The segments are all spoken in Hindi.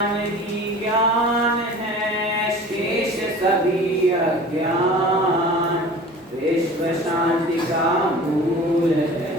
ही ज्ञान है शेष सभी अज्ञान, विश्व शांति का मूल है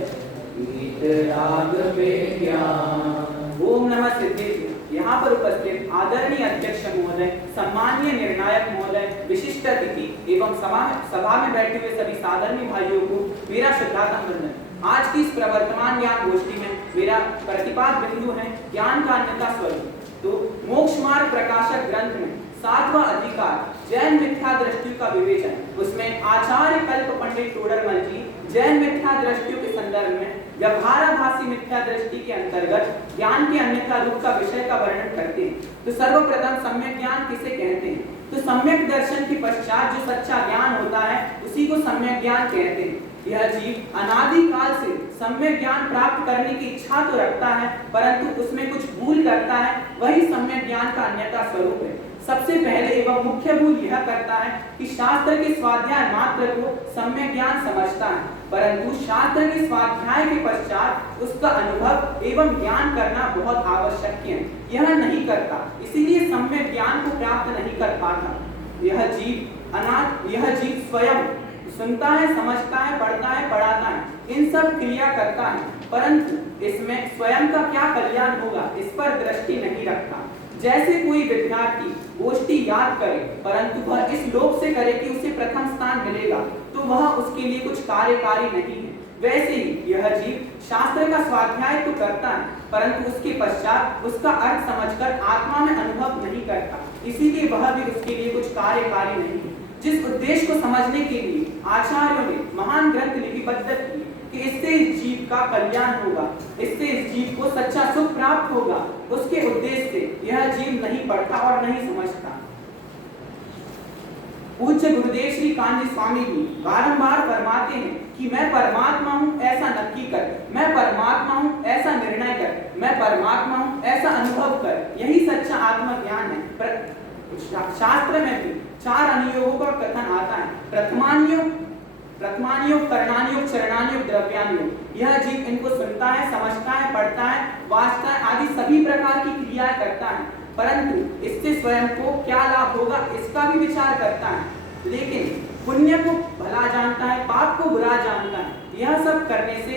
गीत राग विज्ञान। ओम नमः सिद्धेश्वर। यहाँ पर उपस्थित आदरणीय अध्यक्ष महोदय, सम्मानीय निर्णायक महोदय, विशिष्ट अतिथि एवं सभा में बैठे हुए सभी सादरणीय भाइयों को मेरा श्रद्धांजलि वंदन। आज की इस प्रवर्तमान ज्ञान गोष्ठी में मेरा प्रतिपाद बिंदु है ज्ञान का अन्यथा स्वरूप। तो मोक्ष मार्ग प्रकाशक ग्रंथ में 7वां अधिकार जैन मिथ्या दृष्टियों का विवेचन, उसमें आचार्य कल्प पंडित टोडरमल जी जैन मिथ्या दृष्टियों के संदर्भ में व्यवहाराभासी मिथ्या दृष्टि के अंतर्गत ज्ञान के अन्यथा रूप का विषय का वर्णन करते हैं। तो सर्वप्रथम सम्यक ज्ञान किसे कहते हैं? तो सम्यक दर्शन के पश्चात जो सच्चा ज्ञान होता है उसी को सम्यक ज्ञान कहते हैं। यह जीव अनादि काल से सम्यक ज्ञान प्राप्त करने की इच्छा तो रखता है, परंतु उसमें कुछ भूल करता है, वही सम्यक ज्ञान का अन्यथा स्वरूप है। सबसे पहले एवं मुख्य भूल यह करता है कि शास्त्र के स्वाध्याय मात्र को सम्यक ज्ञान समझता है, परंतु शास्त्र के स्वाध्याय के पश्चात उसका अनुभव एवं ज्ञान करना बहुत आवश्यक है, यह नहीं करता, इसीलिए सम्यक ज्ञान को प्राप्त नहीं कर पाता। यह जीव स्वयं सुनता है, समझता है, पढ़ता है, पढ़ाता है, इन सब क्रिया करता है, परंतु इसमें स्वयं का क्या कल्याण होगा इस पर दृष्टि नहीं रखता। जैसे कोई विद्यार्थी गोष्ठी याद करे, परंतु वह इस लोभ से करे कि उसे प्रथम स्थान मिलेगा, तो वह उसके लिए कुछ कार्यकारी नहीं है। वैसे ही यह जीव शास्त्र का स्वाध्याय तो करता है, परंतु उसके पश्चात उसका अर्थ समझकर आत्मा में अनुभव नहीं करता, इसीलिए वह भी उसके लिए कुछ कार्यकारी नहीं है। जिस उद्देश्य को समझने के लिए आचार्यों ने महान ग्रंथ लिपिबद्ध किए कि इससे इस जीव का कल्याण होगा, इससे इस जीव को सच्चा सुख प्राप्त होगा, उसके उद्देश्य से यह जीव नहीं पढ़ता और नहीं समझता। पूज्य गुरुदेव श्री कान्य स्वामी जी बारंबार फरमाते हैं कि मैं परमात्मा हूँ ऐसा नक्की कर, मैं परमात्मा हूँ ऐसा निर्णय कर, मैं परमात्मा हूँ ऐसा अनुभव कर, यही सच्चा आत्मज्ञान है। शास्त्र में भी 4 अनुयोगों का कथन आता है। प्रथमानुयोग, करणानुयोग, चरणानुयोग, द्रव्यानुयोग। यह जीव इनको सुनता है, समझता है, पढ़ता है, वाचता है आदि सभी प्रकार की क्रियाएं करता है, परंतु इससे स्वयं को क्या लाभ होगा इसका भी विचार करता है, लेकिन पुण्य को भला जानता है, पाप को बुरा जानता है। यह सब करने से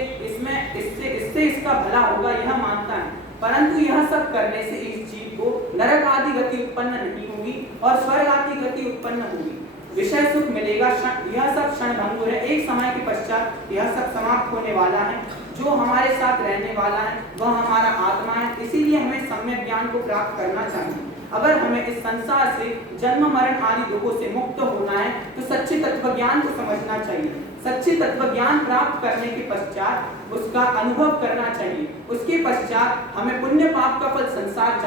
इससे इसका भला होगा यह मानता है, परंतु यह सब करने से इस जीव को नरक आदि गति उत्पन्न नहीं होगी और स्वर्ग आदि गति उत्पन्न होगी, विषय सुख मिलेगा। यह सब क्षण भंगुर है, एक समय के पश्चात यह सब समाप्त होने वाला है। जो हमारे साथ रहने वाला है वह हमारा आत्मा है, इसीलिए हमें सम्यक ज्ञान को प्राप्त करना चाहिए। अगर हमें इस संसार से जन्म मरण आदि दुखों से मुक्त होना है तो सच्चे तत्व ज्ञान को समझना चाहिए। सच्चे तत्व ज्ञान प्राप्त करने के पश्चात उसका अनुभव करना चाहिए। उसके पश्चात हमें पुण्य पाप का फल संसार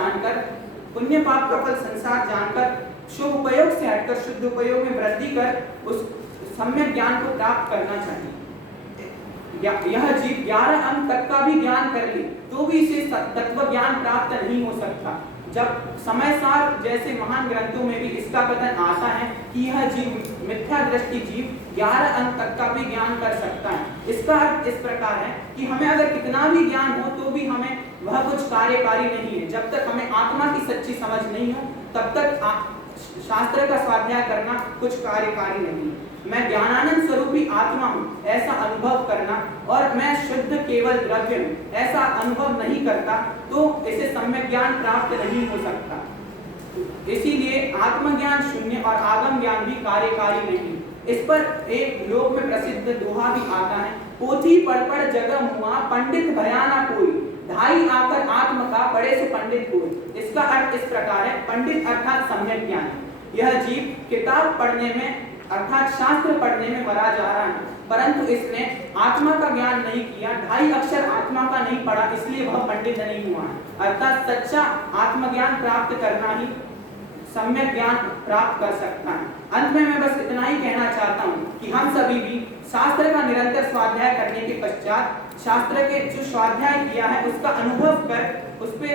जानकर शुभ उपयोग से हटकर शुद्ध उपयोग में वृद्धि कर उस सम्यक ज्ञान को प्राप्त करना चाहिए। यह जीव 11 अंक तक का भी ज्ञान कर ले तो भी इसे तत्व ज्ञान प्राप्त नहीं हो सकता। जब समय सार जैसे महान ग्रंथों में भी इसका कथन आता है कि यह जीव मिथ्या दृष्टि जीव 11 अंक तक का भी ज्ञान कर सकता है। इसका अर्थ इस प्रकार है कि हमें अगर कितना भी ज्ञान हो तो भी हमें वह कुछ कार्यकारी नहीं है। जब तक हमें आत्मा की सच्ची समझ नहीं हो तब तक शास्त्र का स्वाध्याय करना कुछ कार्यकारी नहीं। मैं ज्ञानानंद स्वरूपी आत्मा हूँ ऐसा अनुभव करना और मैं शुद्ध केवल द्रव्य हूँ ऐसा अनुभव नहीं करता तो इसे सम्यक ज्ञान प्राप्त नहीं हो सकता। इसीलिए आत्मज्ञान शून्य और आगम ज्ञान भी कार्यकारी नहीं। इस पर एक लोक में प्रसिद्ध दोहा भी आता है, पोथी पढ़ जगह मुआ पंडित भया ना कोई, ढाई आकर आत्म का पढ़े से पंडित कोई। इसका अर्थ इस प्रकार है, पंडित अर्थात सम्यक ज्ञान। यह जीव किताब पढ़ने में अर्थात शास्त्र पढ़ने में मरा जा रहा है, परंतु इसने आत्मा का ज्ञान नहीं किया, 2.5 अक्षर आत्मा का नहीं पढ़ा, इसलिए वह पंडित नहीं हुआ। अर्थात सच्चा आत्मज्ञान प्राप्त करना ही सम्यक ज्ञान प्राप्त कर सकता है। अंत में मैं बस इतना ही कहना चाहता हूँ कि हम सभी भी शास्त्र का निरंतर स्वाध्याय करने के पश्चात शास्त्र के जो स्वाध्याय किया है उसका अनुभव कर उस पर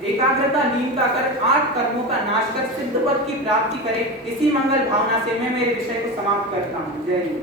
एकाग्रता लीनता कर 8 कर्मों का नाश कर सिद्ध पद की प्राप्ति करे। इसी मंगल भावना से मैं मेरे विषय को समाप्त करता हूँ। जय हिंद।